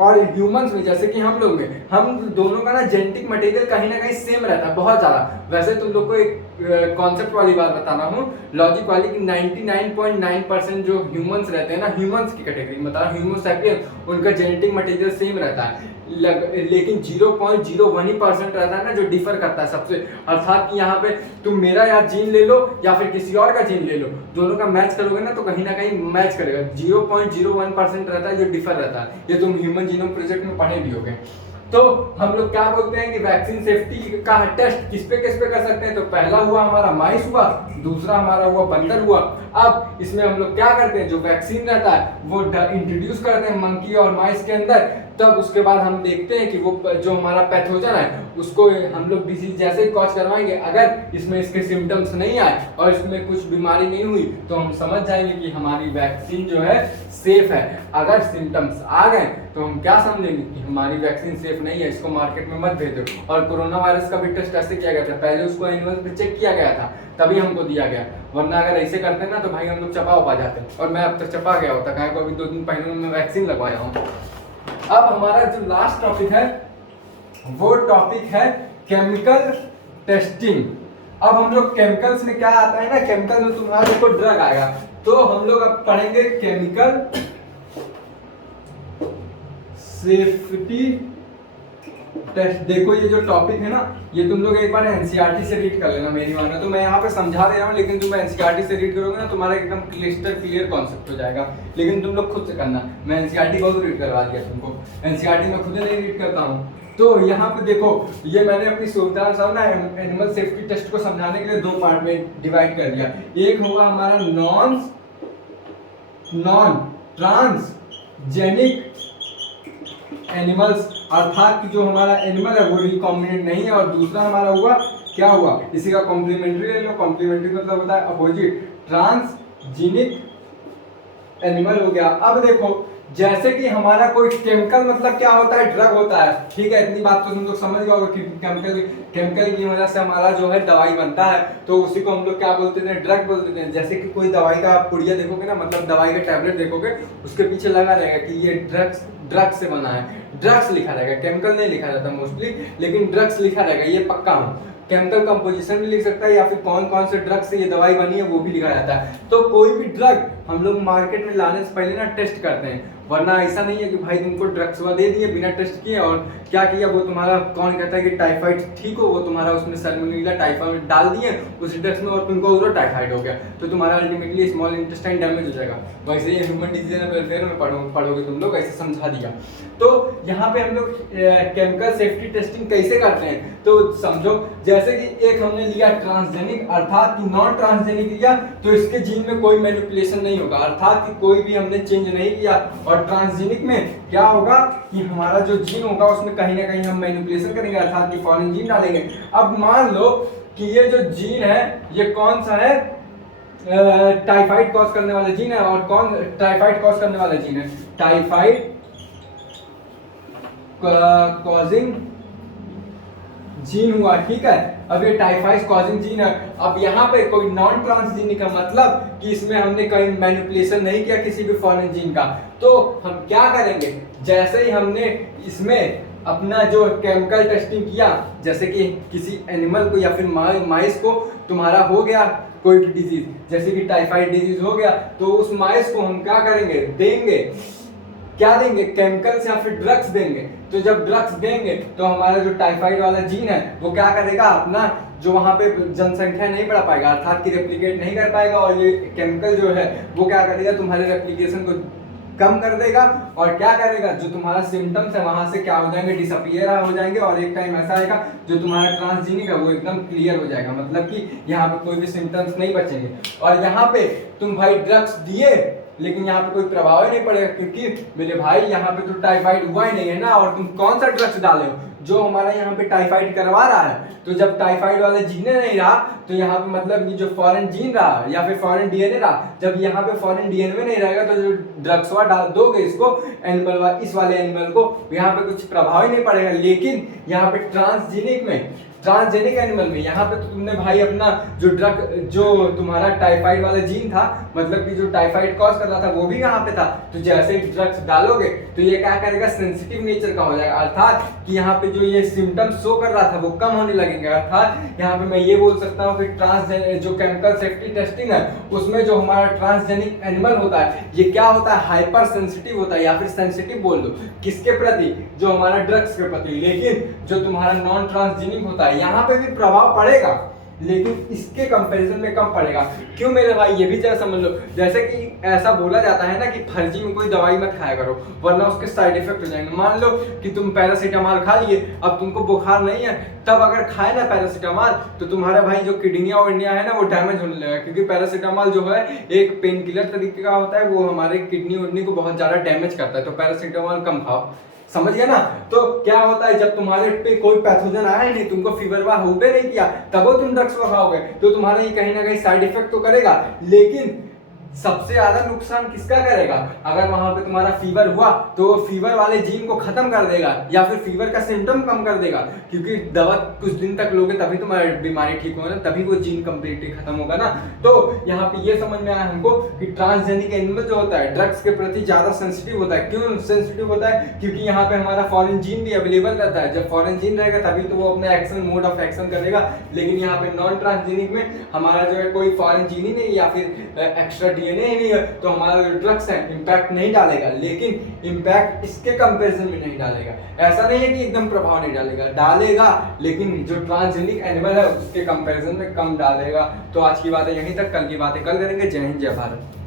और ह्यूमंस में, जैसे कि हम लोग में, हम दोनों का ना जेनेटिक मटेरियल कहीं ना कहीं सेम रहता है बहुत ज्यादा। वैसे तुम लोग को एक कॉन्सेप्ट वाली बात बताना हूँ, लॉजिक वाली, कि 99.9% जो ह्यूमंस रहते हैं ना, ह्यूमंस की कैटेगरी में बता रहा हूँ, ह्यूमन सैपियंस, उनका जेनेटिक मटेरियल सेम रहता है। लेकिन 0.01% रहता है ना जो डिफर करता है सबसे। अर्थात कि यहाँ पे तुम मेरा या जीन ले लो या फिर किसी और का जीन ले लो, दोनों का मैच करोगे ना तो कहीं ना कहीं मैच करेगा। 0.01% रहता है जो डिफर रहता है, ये तुम ह्यूमन जीनोम प्रोजेक्ट में पढ़े भी होगे। तो हम लोग क्या बोलते हैं कि वैक्सीन सेफ्टी का टेस्ट किस पे कर सकते हैं। तो पहला हुआ हमारा माइस हुआ, दूसरा हमारा हुआ बंदर हुआ। अब इसमें हम लोग क्या करते हैं, जो वैक्सीन रहता है वो इंट्रोड्यूस करते हैं मंकी और माइस के अंदर। तब उसके बाद हम देखते हैं कि वो जो हमारा पैथोजन है उसको हम लोग डिजीज जैसे ही कॉज करवाएंगे, अगर इसमें इसके सिम्टम्स नहीं आए और इसमें कुछ बीमारी नहीं हुई, तो हम समझ जाएंगे कि हमारी वैक्सीन जो है सेफ है। अगर सिम्टम्स आ गए तो हम क्या समझेंगे कि हमारी वैक्सीन सेफ नहीं है, इसको मार्केट में मत भेजो। और कोरोना वायरस का भी टेस्ट ऐसे किया गया था, पहले उसको एनिमल पे चेक किया गया था तभी हमको दिया गया, वरना अगर ऐसे करते ना तो भाई हम लोग चपा उपा जाते। और मैं अब तक चपा गया होता, कहीं को अभी 2 दिन पहले मैं वैक्सीन लगवाया हूँ। अब हमारा जो लास्ट टॉपिक है वो टॉपिक है केमिकल टेस्टिंग। अब हम लोग केमिकल्स में क्या आता है ना, केमिकल में तुम्हारे को ड्रग आएगा, तो हम लोग अब पढ़ेंगे केमिकल सेफ्टी टेस्ट देखो, ये जो टॉपिक है ना, ये तुम लोग एक बार एनसीईआरटी से रीड कर लेना मेरी मानो तो। मैं यहाँ पे समझा दे रहा हूँ, लेकिन तुम एनसीईआरटी से रीड करोगे ना तुम्हारा एकदम क्लियर कॉन्सेप्ट हो जाएगा। लेकिन तुम लोग खुद से करना, मैं एनसीईआरटी बहुत रीड करवा दिया तुमको, एनसीईआरटी में खुद नहीं रीड करता हूँ। तो यहाँ पे देखो, ये मैंने अपनी सुविधा से ना एनिमल सेफ्टी टेस्ट को समझाने के लिए दो पार्ट में डिवाइड कर दिया। एक होगा हमारा नॉन ट्रांसजेनिक एनिमल्स, अर्थात कि जो हमारा एनिमल है वो रिकॉम्बिनेंट नहीं है, और दूसरा हमारा हुआ क्या हुआ, इसी का कॉम्प्लीमेंट्री ले लो। कॉम्प्लीमेंट्री मतलब होता है अपोजिट, ट्रांसजेनिक एनिमल हो गया। अब देखो, जैसे कि हमारा कोई केमिकल मतलब क्या होता है, ड्रग होता है, ठीक है, इतनी बात तो तुम लोग समझ गए कि केमिकल की वजह से हमारा जो है दवाई बनता है, तो उसी को हम लोग क्या बोलते थे, ड्रग बोलते थे। जैसे कि कोई दवाई का पुड़िया देखोगे ना, मतलब दवाई का टैबलेट देखोगे, उसके पीछे लगा रहेगा कि ये ड्रग्स से बना है, ड्रग्स लिखा रहेगा, केमिकल नहीं लिखा जाता मोस्टली, लेकिन ड्रग्स लिखा रहेगा, ये पक्का हूँ। केमिकल कंपोजिशन भी लिख सकता है, या फिर कौन कौन से ड्रग से ये दवाई बनी है वो भी लिखा जाता है। तो कोई भी ड्रग हम लोग मार्केट में लाने से पहले ना टेस्ट करते हैं, वरना ऐसा नहीं है कि भाई तुमको ड्रग्स दे दिए बिना टेस्ट किए, और क्या किया वो तुम्हारा, कौन कहता है कि टाइफाइड ठीक हो, वो तुम्हारा उसमें सैल्मोनेला टाइफाइड डाल दिए उस ड्रग्स में, और तुमको उधर टाइफाइड हो गया, तो तुम्हारा अल्टीमेटली स्मॉल इंटेस्टाइन डैमेज हो जाएगा। वैसे ही ह्यूमन डिजीज एंड वेलफेयर में पढ़ोगे तुम लोग, ऐसे समझा दिया। तो यहाँ पे हम लोग केमिकल सेफ्टी टेस्टिंग कैसे करते हैं, तो समझो, जैसे कि एक हमने लिया ट्रांसजेनिक, अर्थात कि नॉन ट्रांसजेनिक लिया, तो इसके जीन में कोई मैनिपुलेशन नहीं होगा, अर्थात कि कोई भी हमने चेंज नहीं किया। और ट्रांसजेनिक में क्या होगा कि हमारा जो जीन होगा उसमें कहीं ना कहीं हम मैनिपुलेशन करेंगे, अर्थात कि फॉरेन जीन डालेंगे। अब मान लो कि ये जो जीन है ये कौन सा है, टाइफाइड कॉज करने वाला जीन है, और कौन टाइफाइड कॉज करने वाला जीन है, टाइफाइड कॉजिंग जीन हुआ, ठीक है। अब ये टाइफाइड कॉजिंग जीन है। अब यहाँ पे कोई नॉन ट्रांसजेनिक का मतलब कि इसमें हमने कहीं मैनिपुलेशन नहीं किया किसी भी फॉरेन जीन का, तो हम क्या करेंगे, जैसे ही हमने इसमें अपना जो केमिकल टेस्टिंग किया, जैसे कि किसी एनिमल को या फिर माइस को तुम्हारा हो गया कोई भी डिजीज, जैसे कि टाइफाइड डिजीज हो गया, तो उस माइस को हम क्या करेंगे, देंगे, क्या देंगे, केमिकल्स या फिर ड्रग्स देंगे। तो जब ड्रग्स देंगे तो हमारा जो टाइफाइड वाला जीन है वो क्या करेगा, अपना जो वहाँ पे जनसंख्या नहीं बढ़ा पाएगा, अर्थात कि रेप्लिकेट नहीं कर पाएगा, और ये केमिकल जो है वो क्या करेगा, तुम्हारे रेप्लिकेशन को कम कर देगा, और क्या करेगा, जो तुम्हारा सिम्टम्स है वहां से क्या हो जाएंगे, डिसअपियर हो जाएंगे, और एक टाइम ऐसा आएगा जो तुम्हारा ट्रांसजेनिक है वो एकदम क्लियर हो जाएगा, मतलब कि यहाँ पे कोई भी सिम्टम्स नहीं बचेंगे। और यहाँ पे तुम भाई ड्रग्स दिए, लेकिन यहाँ पे कोई प्रभाव ही नहीं पड़ेगा, क्योंकि मेरे भाई यहाँ पे तो टाइफाइड हुआ ही नहीं है ना, और तुम कौन सा ड्रग्स डाले हो जो हमारा यहाँ पे टाइफाइड करवा रहा है। तो जब टाइफाइड वाले जीने नहीं रहा, तो यहाँ पे मतलब ये जो फॉरेन जीन रहा या फिर फॉरेन डीएनए रहा, जब यहाँ पे फॉरेन डीएनए नहीं रहेगा, तो जो ड्रग्स डाल दोगे इसको एनिमल, इस वाले एनिमल को, यहाँ पे कुछ प्रभाव ही नहीं पड़ेगा। लेकिन यहाँ पे ट्रांसजेनिक एनिमल में यहाँ पे तो तुमने भाई अपना जो ड्रग, जो तुम्हारा टाइफाइड वाला जीन था, मतलब कि जो टाइफाइड कॉज कर रहा था वो भी यहाँ पे था, तो जैसे ही ड्रग्स डालोगे तो ये क्या करेगा, सेंसिटिव नेचर का हो जाएगा, अर्थात कि यहाँ पे जो ये सिम्टम्स शो कर रहा था वो कम होने लगेंगे। अर्थात यहाँ पे मैं ये बोल सकता हूँ कि जो केमिकल सेफ्टी टेस्टिंग है उसमें जो हमारा ट्रांसजेनिक एनिमल होता है ये क्या होता है, हाइपर सेंसिटिव होता है, या फिर सेंसिटिव बोल दो, किसके प्रति, जो हमारा ड्रग्स के प्रति। लेकिन जो तुम्हारा नॉन ट्रांसजेनिक होता है यहाँ पे भी प्रभाव पड़ेगा, लेकिन इसके कंपैरिजन में कम पड़ेगा। क्यों मेरे भाई, ये भी जरा समझ लो। जैसे कि ऐसा बोला जाता है ना कि फर्जी में कोई दवाई मत खाया करो, वरना उसके साइड इफेक्ट हो जाएंगे। मान लो कि तुम पैरासीटामोल खा लिए, अब तुमको बुखार नहीं है, तब अगर खाए ना पैरासीटामोल, तो तुम्हारा भाई जो किडनियां वडनियां है ना वो डैमेज होने लगेगा, क्योंकि पैरासीटामोल जो है एक पेन किलर तरीके का होता है, वो हमारे किडनी वडनी को बहुत ज्यादा डैमेज करता है, तो पैरासीटामोल कम खाओ, समझ गया ना। तो क्या होता है, जब तुम्हारे पे कोई पैथोजन आया ही नहीं, तुमको फीवर वा हुए नहीं किया, तब तुम ड्रग्स खाओगे, तो तुम्हारा ये कहीं ना कहीं साइड इफेक्ट तो करेगा। लेकिन सबसे ज्यादा नुकसान किसका करेगा, अगर वहां पे तुम्हारा फीवर हुआ तो वो फीवर वाले जीन को खत्म कर देगा, या फिर फीवर का सिम्टम कम कर देगा, क्योंकि दवा कुछ दिन तक लोगे तभी तुम्हारी बीमारी ठीक होगा ना, तभी वो जीन कंप्लीटली खत्म होगा ना। तो यहाँ पे ये समझ में आया हमको कि ट्रांसजेनिक एनिमल जो होता है ड्रग्स के प्रति ज्यादा सेंसिटिव होता है। क्यों सेंसिटिव होता है, क्योंकि यहाँ पे हमारा फॉरेन जीन भी अवेलेबल रहता है, जब फॉरेन जीन रहेगा तभी तो वो अपना एक्शन, मोड ऑफ एक्शन करेगा। लेकिन यहाँ पे नॉन ट्रांसजेनिक में हमारा जो है कोई फॉरेन जीन ही नहीं, या फिर एक्स्ट्रा डीएनए ही नहीं है तो हमारा जो ड्रग्स है इम्पैक्ट नहीं डालेगा, लेकिन इम्पैक्ट इसके कंपैरिजन में नहीं डालेगा। ऐसा नहीं है कि एकदम प्रभाव नहीं डालेगा, डालेगा, लेकिन जो ट्रांसजेनिक एनिमल है उसके कंपैरिजन में कम डालेगा। तो आज की बातें यहीं तक, कल की बातें कल करेंगे। जय हिंद, जय भारत।